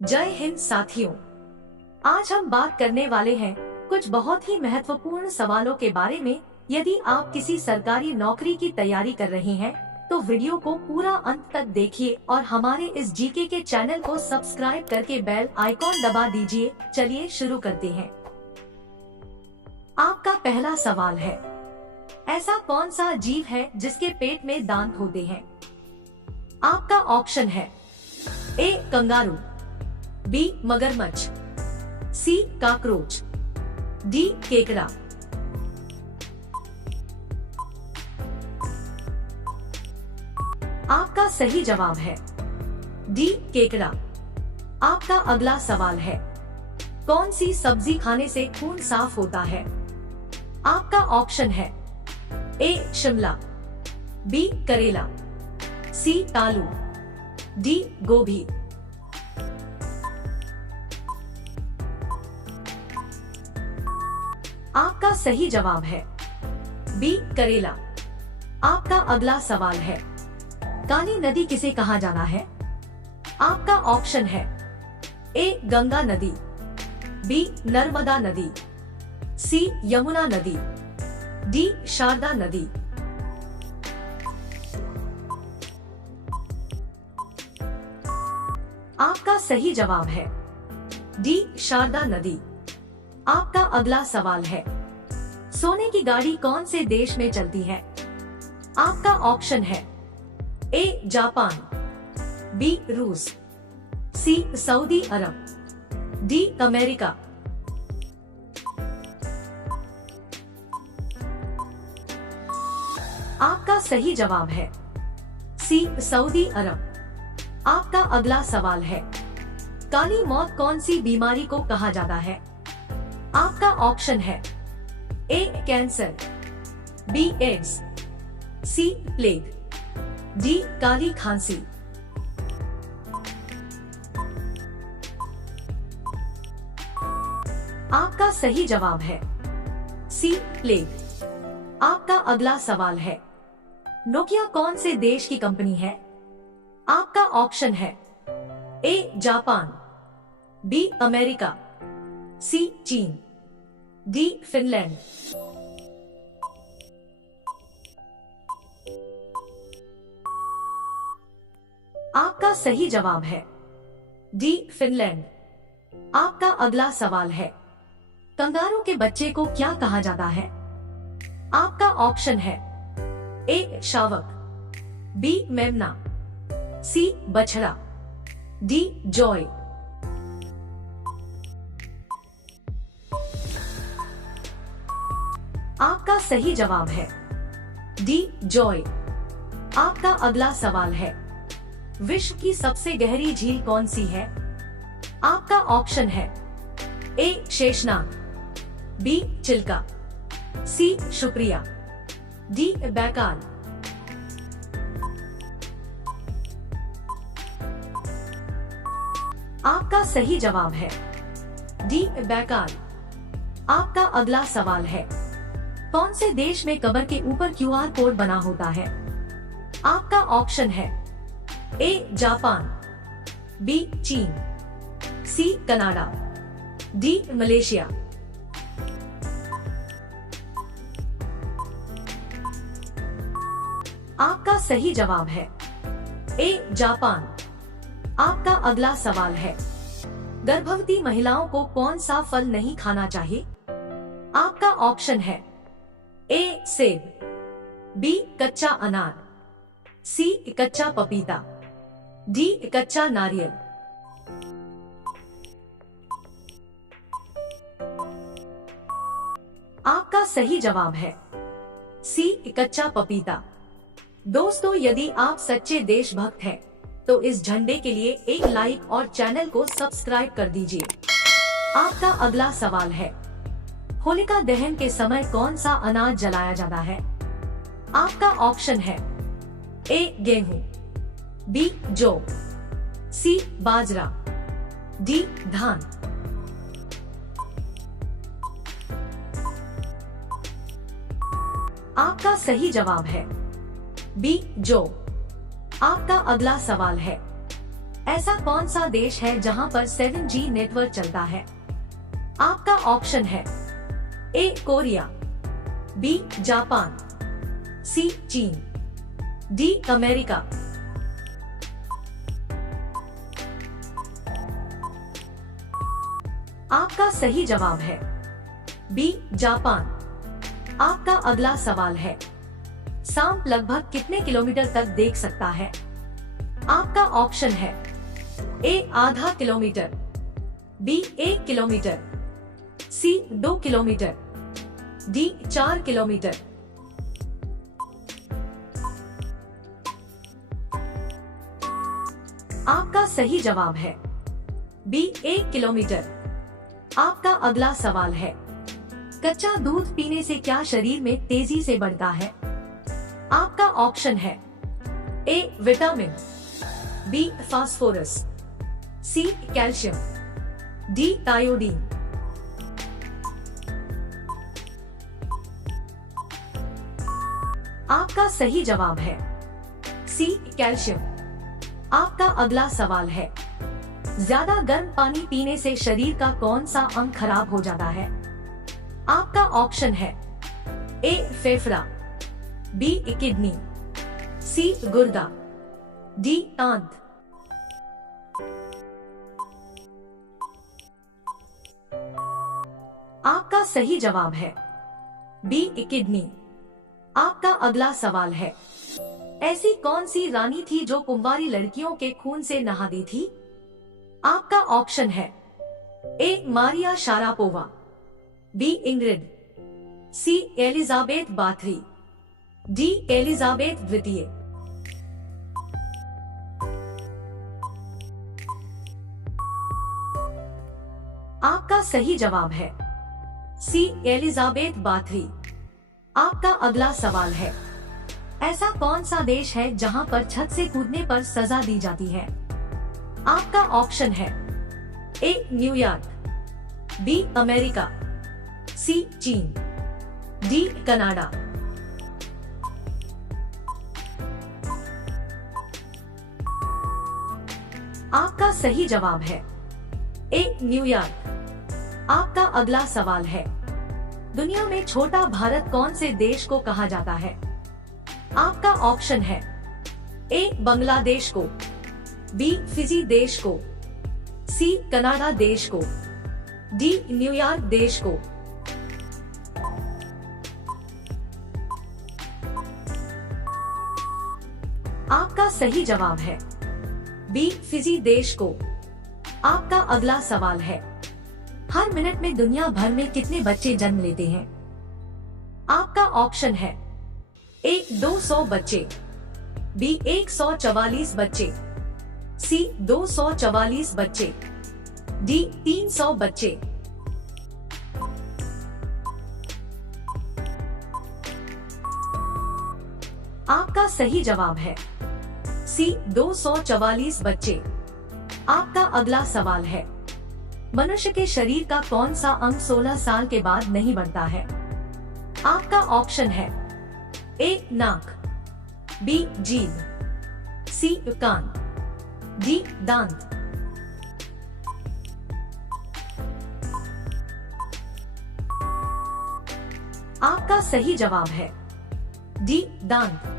जय हिंद साथियों। आज हम बात करने वाले हैं कुछ बहुत ही महत्वपूर्ण सवालों के बारे में। यदि आप किसी सरकारी नौकरी की तैयारी कर रहे हैं तो वीडियो को पूरा अंत तक देखिए और हमारे इस जीके के चैनल को सब्सक्राइब करके बेल आइकॉन दबा दीजिए। चलिए शुरू करते हैं। आपका पहला सवाल है, ऐसा कौन सा जीव है जिसके पेट में दांत होते हैं? आपका ऑप्शन है ए कंगारू, बी मगरमच्छ, सी काकरोच, डी केकड़ा। आपका सही जवाब है डी केकड़ा। आपका अगला सवाल है, कौन सी सब्जी खाने से खून साफ होता है? आपका ऑप्शन है ए शिमला, बी करेला, सी आलू, डी गोभी। आपका सही जवाब है बी करेला। आपका अगला सवाल है, काली नदी किसे कहा जाना है? आपका ऑप्शन है ए गंगा नदी, बी नर्मदा नदी, सी यमुना नदी, डी शारदा नदी। आपका सही जवाब है डी शारदा नदी। आपका अगला सवाल है, सोने की गाड़ी कौन से देश में चलती है? आपका ऑप्शन है ए जापान, बी रूस, सी सऊदी अरब, डी अमेरिका। आपका सही जवाब है सी सऊदी अरब। आपका अगला सवाल है, काली मौत कौन सी बीमारी को कहा जाता है? आपका ऑप्शन है ए कैंसर, बी एड्स, सी प्लेग, डी काली खांसी। आपका सही जवाब है सी प्लेग। आपका अगला सवाल है, नोकिया कौन से देश की कंपनी है? आपका ऑप्शन है ए जापान, बी अमेरिका, सी चीन, डी फिनलैंड। आपका सही जवाब है डी फिनलैंड। आपका अगला सवाल है, कंगारू के बच्चे को क्या कहा जाता है? आपका ऑप्शन है ए शावक, बी मेमना, सी बछड़ा, डी जॉय। आपका सही जवाब है डी जॉय। आपका अगला सवाल है, विश्व की सबसे गहरी झील कौन सी है? आपका ऑप्शन है ए शेषनाग, बी चिल्का, सी शुक्रिया, डी बैकाल। आपका सही जवाब है डी बैकाल। आपका अगला सवाल है, कौन से देश में कबर के ऊपर क्यूआर कोड बना होता है? आपका ऑप्शन है ए जापान, बी चीन, सी कनाडा, डी मलेशिया। आपका सही जवाब है ए जापान। आपका अगला सवाल है, गर्भवती महिलाओं को कौन सा फल नहीं खाना चाहिए? आपका ऑप्शन है ए सेब, बी कच्चा अनार, सी कच्चा पपीता, डी कच्चा नारियल। आपका सही जवाब है सी कच्चा पपीता। दोस्तों, यदि आप सच्चे देशभक्त हैं तो इस झंडे के लिए एक लाइक और चैनल को सब्सक्राइब कर दीजिए। आपका अगला सवाल है, होलिका दहन के समय कौन सा अनाज जलाया जाता है? आपका ऑप्शन है ए गेहूं, बी जौ, सी बाजरा, डी धान। आपका सही जवाब है बी जौ। आपका अगला सवाल है, ऐसा कौन सा देश है जहां पर 7G नेटवर्क चलता है? आपका ऑप्शन है ए कोरिया, बी जापान, सी चीन, डी अमेरिका। आपका सही जवाब है बी जापान। आपका अगला सवाल है, सांप लगभग कितने किलोमीटर तक देख सकता है? आपका ऑप्शन है ए आधा किलोमीटर, बी 1 किलोमीटर, सी 2 किलोमीटर, डी 4 किलोमीटर। आपका सही जवाब है बी 1 किलोमीटर। आपका अगला सवाल है, कच्चा दूध पीने से क्या शरीर में तेजी से बढ़ता है? आपका ऑप्शन है A vitamin, B phosphorus, C calcium, D iodine. आपका सही जवाब है सी कैल्शियम। आपका अगला सवाल है, ज्यादा गर्म पानी पीने से शरीर का कौन सा अंग खराब हो जाता है? आपका ऑप्शन है ए फेफड़ा, बी किडनी, सी गुर्दा, डी आंत। आपका सही जवाब है बी किडनी। आपका अगला सवाल है, ऐसी कौन सी रानी थी जो कुंवारी लड़कियों के खून से नहाती थी? आपका ऑप्शन है ए मारिया शारापोवा, बी इंग्रिड, सी एलिजाबेथ बाथरी, डी एलिजाबेथ द्वितीय। आपका सही जवाब है सी एलिजाबेथ बाथरी। आपका अगला सवाल है, ऐसा कौन सा देश है जहां पर छत से कूदने पर सजा दी जाती है? आपका ऑप्शन है ए न्यूयॉर्क, बी अमेरिका, सी चीन, डी कनाडा। आपका सही जवाब है ए न्यूयॉर्क। आपका अगला सवाल है, दुनिया में छोटा भारत कौन से देश को कहा जाता है? आपका ऑप्शन है ए बांग्लादेश को, बी फिजी देश को, सी कनाडा देश को, डी न्यूयॉर्क देश को। आपका सही जवाब है बी फिजी देश को। आपका अगला सवाल है, हर मिनट में दुनिया भर में कितने बच्चे जन्म लेते हैं? आपका ऑप्शन है ए 200 बच्चे, बी 144 बच्चे, सी 244 बच्चे, डी 300 बच्चे। आपका सही जवाब है सी 244 बच्चे। आपका अगला सवाल है, मनुष्य के शरीर का कौन सा अंग 16 साल के बाद नहीं बढ़ता है? आपका ऑप्शन है ए नाक, बी जीभ, सी कान, डी दांत। आपका सही जवाब है डी दांत।